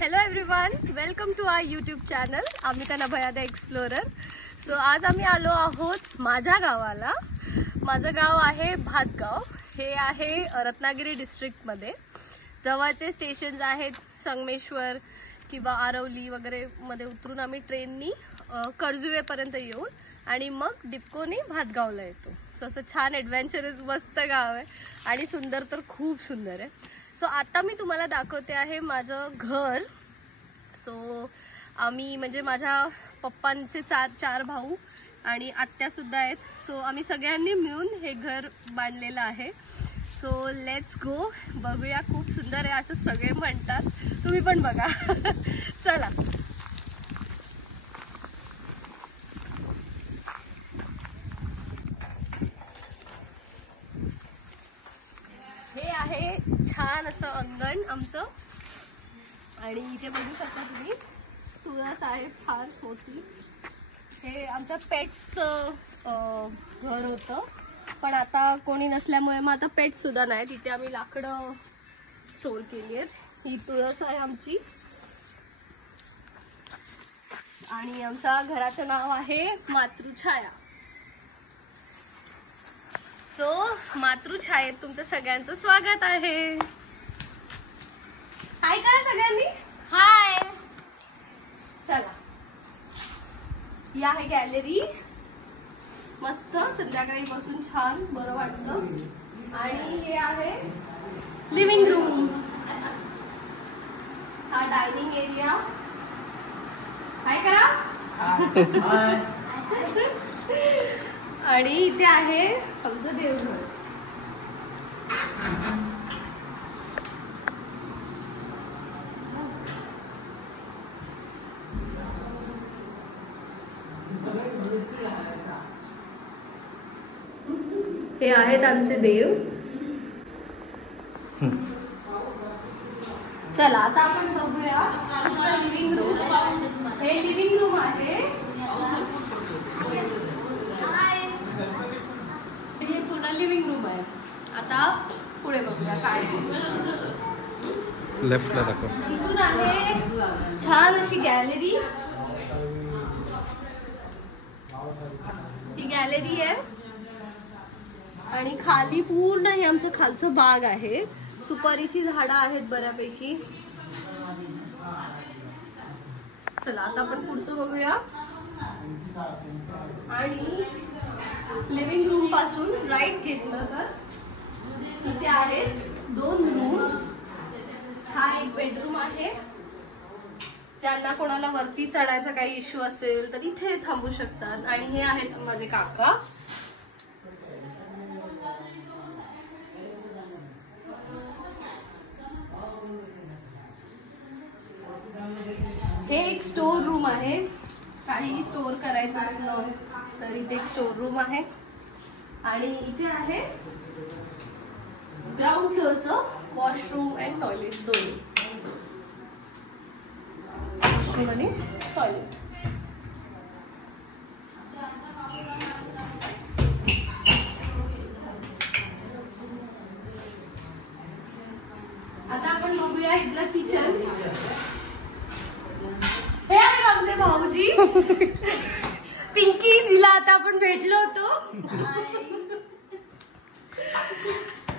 Hello everyone, welcome to our YouTube channel Amita नभयादा explorer. So आज आम्ही आलो आहोत माझ्या गावाला. माझं गाव आहे भातगाव. हे आहे रत्नागिरी डिस्ट्रिक्टमध्ये. जवळचे स्टेशन्स आहेत संगमेश्वर किंवा आरवली वगैरे मध्ये उतरून आम्ही ट्रेननी कर्जुवेपर्यंत येऊन आणि मग डिपकोने भातगावला येतो. सो असं छान ॲडव्हेंचरस मस्त गाव आहे आणि सुंदर तर खूप सुंदर आहे. सो आता मी तुम्हाला दाखवते आहे माझं घर. सो आम्ही म्हणजे माझ्या पप्पांचे चार भाऊ आणि आत्यासुद्धा आहेत. सो आम्ही सगळ्यांनी मिळून हे घर बांधलेलं आहे. सो लेट्स गो, बघूया. खूप सुंदर आहे असं सगळे म्हणतात, तुम्ही पण बघा. चला. हे आहे छान असं अंगण आमचं आणि इथे बघू शकता तुम्ही तुळस आहे फार मोठी. हे आमच्या पेट्सचं घर होतं, पण आता कोणी नसल्यामुळे मग आता पेट्स सुद्धा नाही. तिथे आम्ही लाकडं स्टोर केली आहेत. ही तुळस आहे आमची आणि आमच्या घराचं नाव आहे मातृछाया. सो मातृछायेत तुमचं सगळ्यांचं स्वागत आहे. हाय करा सगळ्यांनी. हाय. चला, ही आहे गॅलरी. मस्त संध्याकाळी बसून छान बरं वाटतं. आणि हे आहे लिव्हिंग रूम. हा डायनिंग एरिया. हाय करा. आणि इथे आहे आमचं देवघर. हे आहेत आमचे देव. चला आता आपण बघूया लिव्हिंग रूम. हे लिव्हिंग रूम आहे. हे पूर्ण लिव्हिंग रूम आहे. आता पुढे बघूया काय लेफ्टला दाखव. इथून आहे छान अशी गॅलरी. ही गॅलरी आहे आणि खाली पूर्ण हे आमचं खालचं बाग आहे. सुपारीची झाडं आहेत बऱ्यापैकी. चला आता आपण पुढचं बघूया. आणि लिव्हिंग रूम पासून राईट घेतलं तर इथे आहेत 2 रूम्स. हा एक बेडरूम आहे. ज्यांना कोणाला वरती चढायचा काही इश्यू असेल तर इथे थांबू शकतात. आणि हे आहेत माझे काका. हे एक स्टोर रूम आहे. काही स्टोर करायचं असलं तर इथे एक स्टोर रूम आहे. आणि इथे आहे ग्राउंड फ्लोअरचं वॉशरूम अँड टॉयलेट. दोन्ही वॉशरूम आणि टॉयलेट. आता आपण बघूया इथलं किचन. हे आहे आमचे भाऊजी पिंकी, जिला आता आपण भेटलो होतो.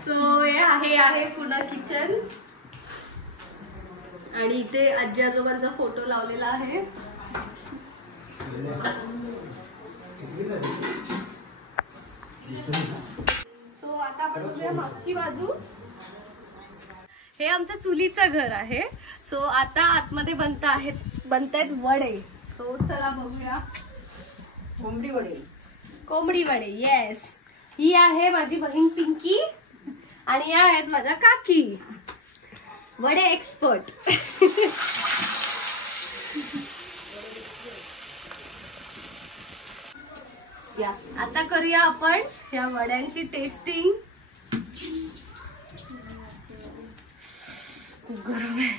सो हे आहे पूर्ण किचन. आणि इथे आजी आजोबांचा फोटो लावलेला आहे. सो आता आपण बघूया मागची बाजू. हे आमचं चुलीचं घर आहे. सो आता आतमध्ये बनतायत वडे. सो चला बघूया. कोंबडी वडे. येस. ही आहे माझी बहीण पिंकी आणि या आहेत माझ्या काकी, वडे एक्सपर्ट. या आता करूया आपण या वड्यांची टेस्टिंग. खूप गरम आहे.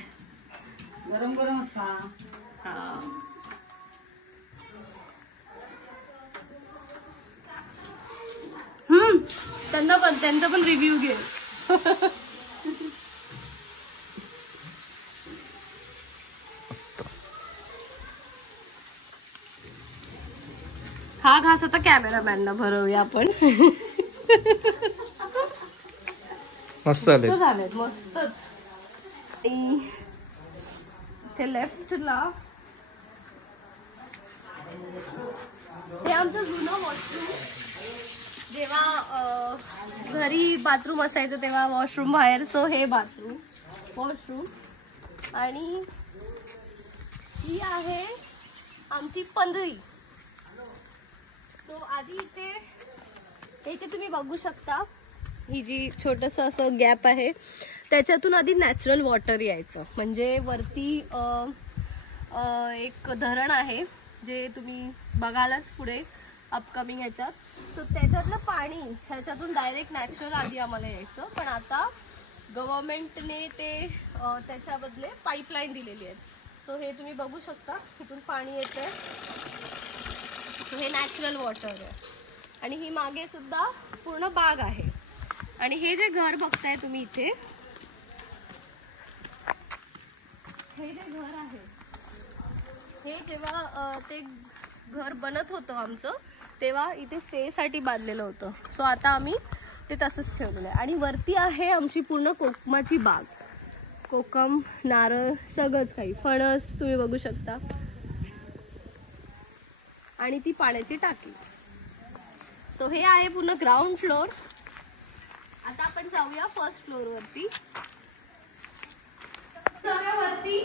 गरम गरम असता. त्यांचा पण रिव्ह्यू घे. मस्त. हा घास आता कॅमेरामॅनला भरवूया आपण. मस्त झाले. झालेत मस्तच. इथे लेफ्टला हे आमचं जुनं वॉशरूम. जेव्हा घरी बाथरूम असायचं तेव्हा वॉशरूम बाहेर. सो हे बाथरूम वॉशरूम. आणि ही आहे आमची पंधरी. सो आधी इथे तुम्ही बघू शकता, ही जी छोटंसं असं गॅप आहे त्याच्यातून आधी नॅचरल वॉटर यायचं. म्हणजे वरती एक धरण आहे जे तुम्ही बघालच पुढे अपकमिंग ह्याच्यात. सो त्याच्यातलं पाणी ह्याच्यातून डायरेक्ट नॅचरल आधी आम्हाला यायचं. पण आता गव्हर्नमेंटने ते त्याच्या बदले पाईपलाईन दिलेली आहे. सो हे तुम्ही बघू शकता, तिथून पाणी येतंय. सो हे नॅचरल वॉटर आहे. आणि ही मागे सुद्धा पूर्ण बाग आहे. आणि हे जे घर बघताय तुम्ही इथे, हे जे घर आहे हे जेव्हा ते घर बनत होतं आमचं तेव्हा इथे स्टे साठी बांधलेलं होतं. सो आता आम्ही ते तसंच ठेवलेलं आहे. आणि वरती आहे आमची पूर्ण कोकमाची बाग. कोकम, नारळ, सगळंच काही, फणस तुम्ही बघू शकता. आणि ती पाण्याची टाकी. सो हे आहे पूर्ण ग्राउंड फ्लोअर. आता आपण जाऊया फर्स्ट फ्लोअर वरती. जाऊया वरती.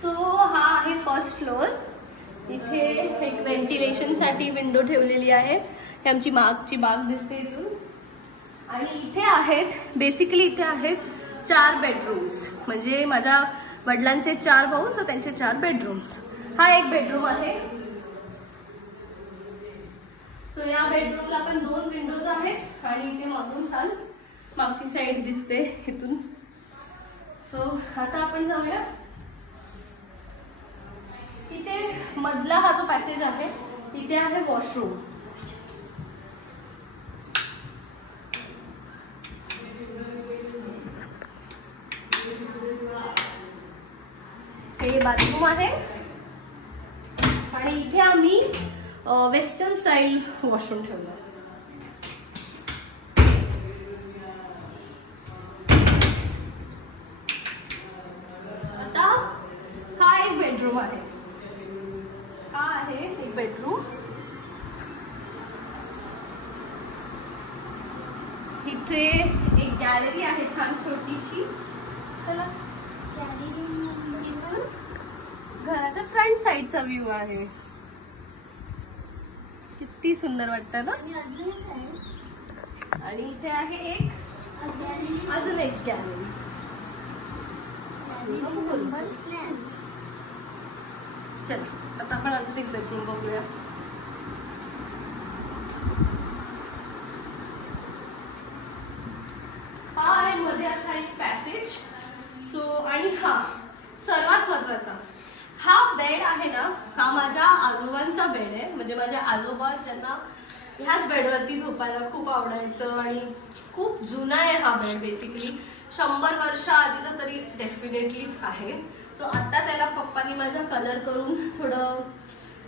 सो हा आहे फर्स्ट फ्लोअर. इथे एक व्हेंटिलेशन साठी विंडो ठेवलेली आहे. ही आमची मागची बाग दिसते इथून. आणि इथे आहेत बेसिकली इथे आहेत 4 बेडरूम्स. म्हणजे माझ्या वडिलांचे 4 भाऊ, सो त्यांचे 4 बेडरूम्स. हा एक बेडरूम आहे. सो या बेडरूमला पण 2 विंडोज आहेत. आणि इथे मागून छान मागची साईड दिसते इथून. सो आता आपण जाऊया. इथे मधला हा जो पॅसेज आहे इथे आहे वॉशरूम. हे बाथरूम आहे. आणि इथे आम्ही वेस्टर्न स्टाईल वॉशरूम ठेवलं. आता हा एक बेडरूम आहे. हा आहे एक बेडरूम. इथे एक गॅलरी आहे छान छोटीशी. चला इथून घराच्या फ्रंट साइडचा व्ह्यू आहे. किती सुंदर वाटतं ना. आणि इथे आहे एक अजून एक गॅलरी. चला आता आपण अजून एक बेडरूम बघूया. हा आहे मध्ये असा एक पॅसेज. सो आणि हा सर्वात महत्वाचा हा बेड आहे ना, हा माझ्या आजोबांचा बेड आहे. म्हणजे माझे आजोबा ज्यांना ह्याच बेडवरती झोपायला खूप आवडायचं. आणि खूप जुना आहे हा बेड. बेसिकली 100 वर्ष आधीचा तरी डेफिनेटलीच आहे. सो आता त्याला पप्पांनी माझ्या कलर करून थोडं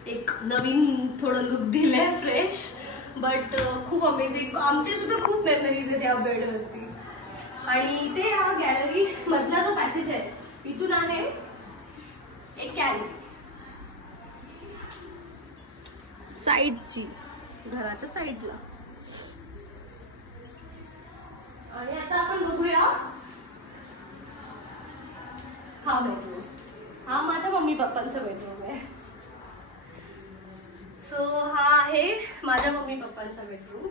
एक नवीन थोडं लुक दिलंय, फ्रेश. बट खूप अमेझिंग. आमचे सुद्धा खूप मेमरीज आहेत या बेडवरती. आणि इथे हा गॅलरी मधला जो पॅसेज आहे इथून आहे एक गॅलरी साईडची, घराच्या साईडला. आणि आता आपण बघूया हा बेडरूम. हा माझ्या मम्मी पप्पांचा बेडरूम आहे. सो हा आहे माझ्या मम्मी पप्पांचा बेडरूम.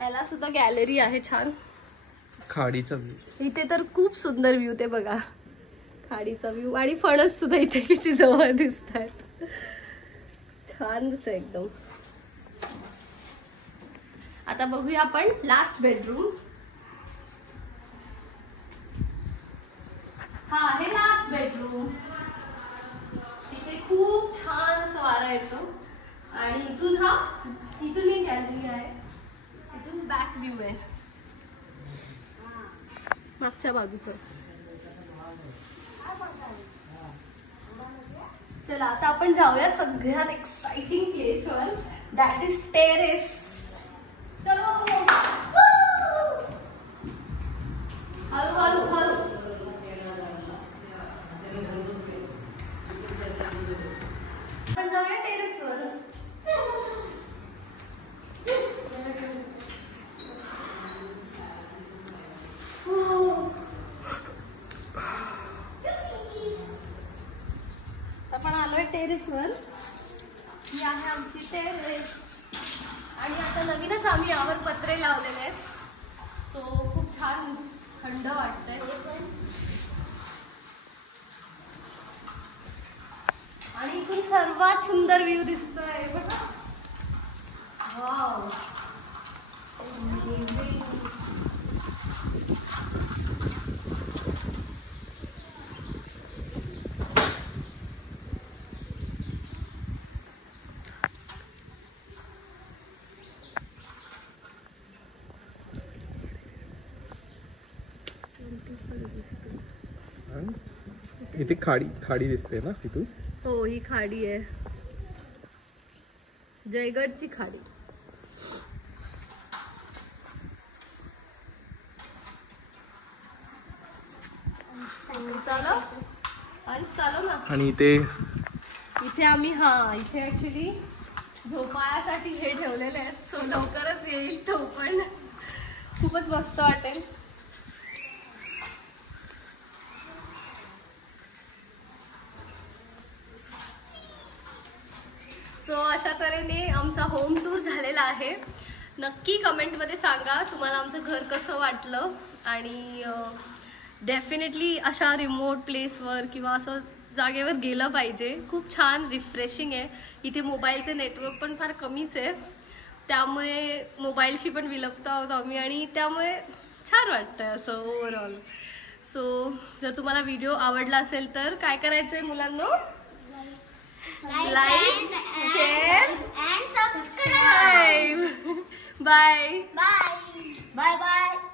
याला सुद्धा गॅलरी आहे छान. खाडीचा व्ह्यू इथे तर खूप सुंदर व्ह्यू. ते बघा खाडीचा व्ह्यू. आणि फणस सुद्धा इथे किती जवळ दिसत आहेत. छानच एकदम. आता बघूया आपण लास्ट बेडरूम. आणि इथून ही गॅलरी आहे, इथून बॅक व्ह्यू आहे मागच्या बाजूचं. चला आता आपण जाऊया सगळ्यात एक्साइटिंग प्लेसवर, दॅट इज टेरेस. चलो हळू हळू हळू. आपण जाऊया टेरेसवर. आपण आलोय टेरेसवर. ही आहे आमची टेरेस आणि आता नवीनच आम्ही यावर पत्रे लावलेले आहेत. सो खूप छान थंड वाटतंय. आणि इथून सर्वात सुंदर व्ह्यू दिसतोय बघा. वाव. इथे खाडी दिसते ना तिथून. हो ही खाडी आहे, जयगडची खाडी. चालो अंश, चालो ना. आणि इथे आम्ही इथे ऍक्च्युली झोपाळ्यासाठी हे ठेवलेले आहेत. सो लवकरच येईल तो पण. खूपच मस्त वाटेल. सो अशा तऱ्हेने आमचा होम टूर झालेला आहे. नक्की कमेंटमध्ये सांगा तुम्हाला आमचं घर कसं वाटलं. आणि डेफिनेटली अशा रिमोट प्लेसवर किंवा असं जागेवर गेलं पाहिजे. खूप छान रिफ्रेशिंग आहे. इथे मोबाईलचे नेटवर्क पण फार कमीच आहे, त्यामुळे मोबाईलशी पण विलपत आहोत आम्ही आणि त्यामुळे छान वाटतंय असं ओव्हरऑल. सो जर तुम्हाला व्हिडिओ आवडला असेल तर काय करायचंय मुलांनो? Like, share and subscribe. Bye. Bye. Bye bye.